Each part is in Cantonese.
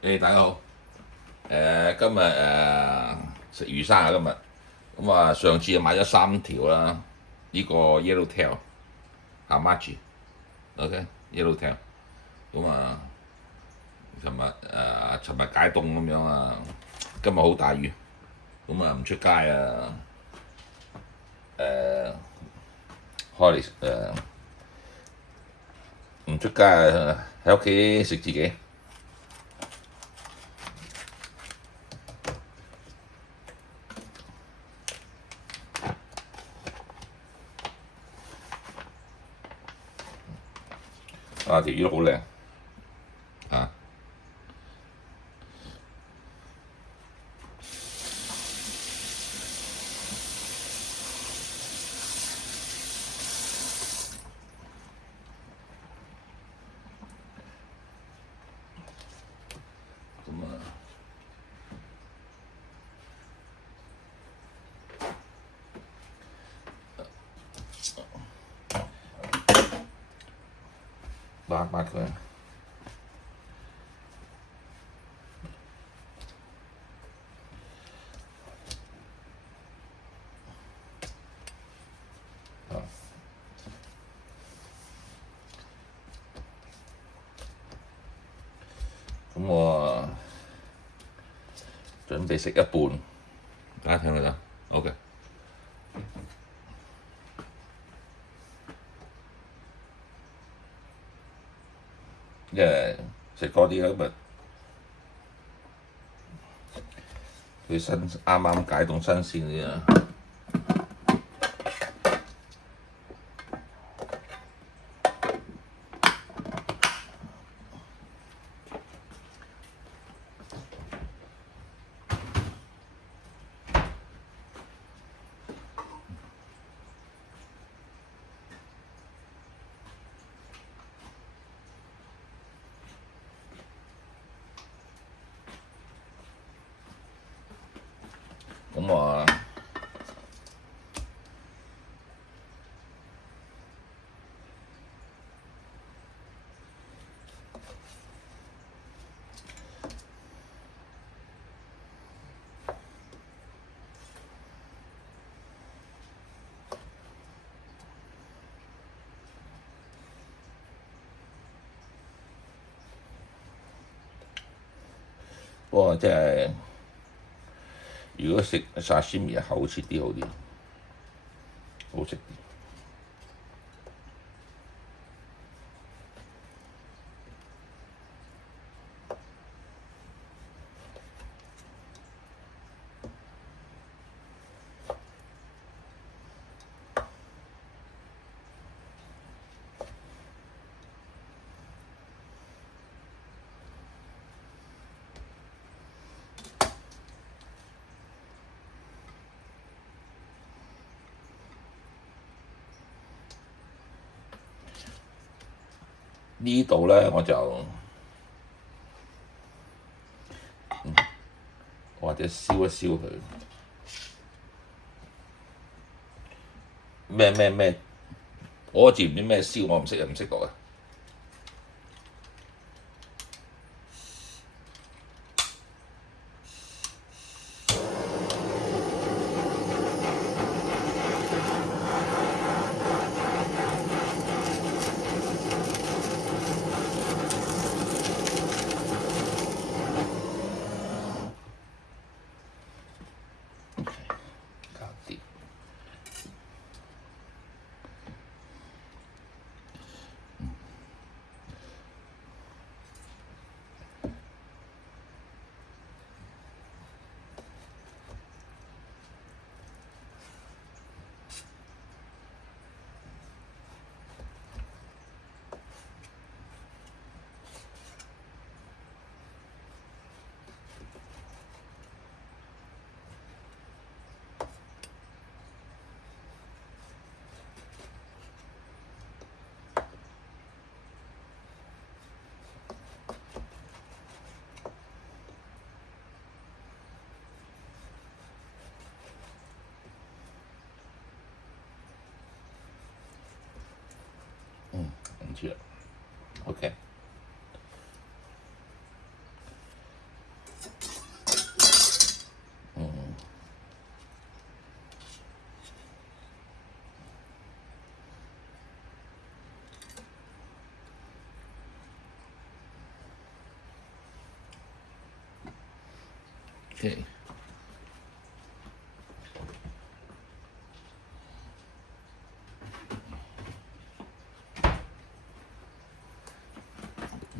大家好。今日食魚生啊，今日咁啊，上次買咗3條啦，呢個 Yellowtail 蛤媽豬，OK Yellowtail。咁啊，尋日解凍咁樣啊，今日好大雨，咁啊唔出街啊，開嚟唔出街啊，喺屋企食自己。啊條魚都好靚啊！咁啊抹佢。咁我準備食一半，大家聽到啦，OK。因為食多啲啦，咁啊佢啱啱解凍新鮮啲啊。咁啊，不過即係如果食沙西米厚切啲好啲，好食啲。呢度咧我就或者燒一燒佢，咩，我字唔知咩燒，我唔識讀啊。搞掂。唔知啦，OK。OK。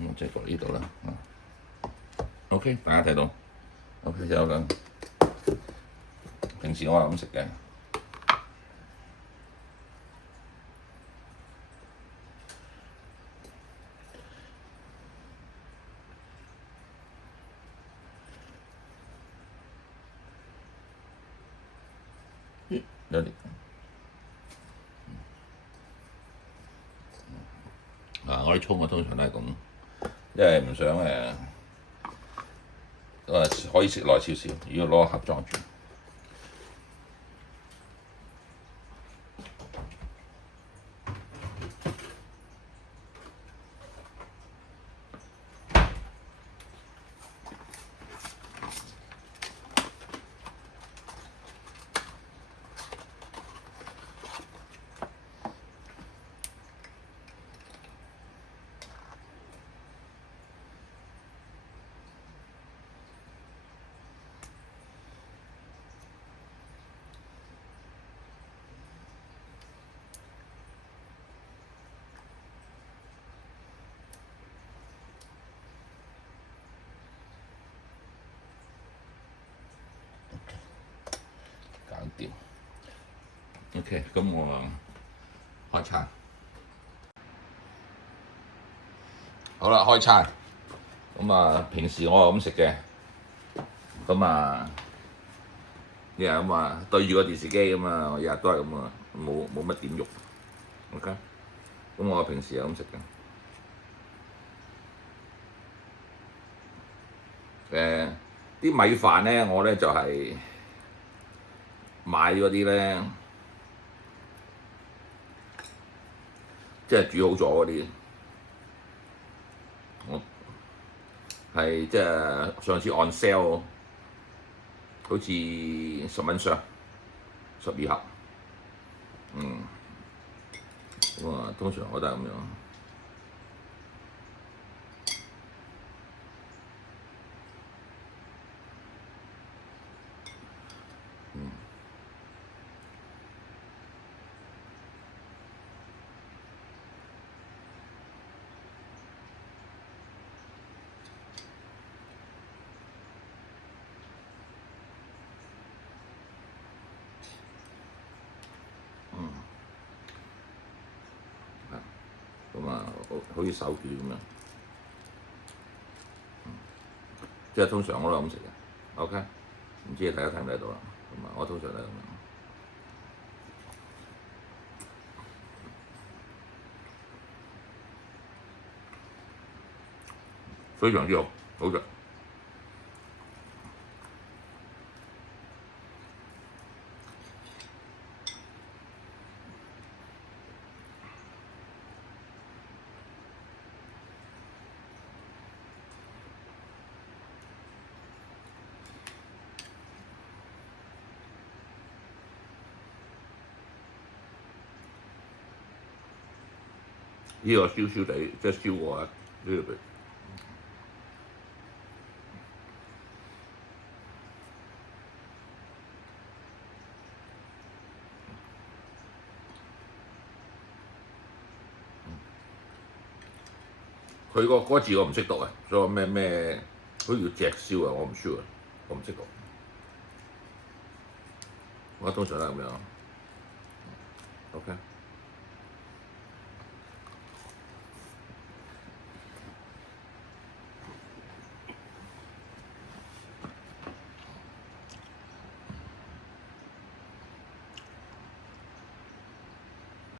咁即係過呢度啦。OK，大家睇到 OK 有啦。平時我係咁食嘅。有啲我啲葱通常都係咁，因為唔想可以食耐少少，如果攞盒裝住。搞掂。OK， 咁我開餐。好啦，開餐。咁平時我係咁食嘅。咁對住個電視機我日日都係咁冇乜點喐。OK， 咁我平時係咁食嘅。啲米飯咧，我咧就係買嗰啲咧，即係煮好咗嗰啲。我係即係上次按 sale， 好似10蚊箱，12盒。通常我都係咁樣。好似手卷咁樣，即係通常我都係咁食嘅。OK， 唔知大家睇唔睇到啦？我通常都係咁樣，非常之好，好食。呢個燒燒地，即係燒過呢個佢個嗰字我唔識讀啊，所以咩好似叫隻燒啊，我唔 sure， 我唔識讀。我通常都係咁樣。OK。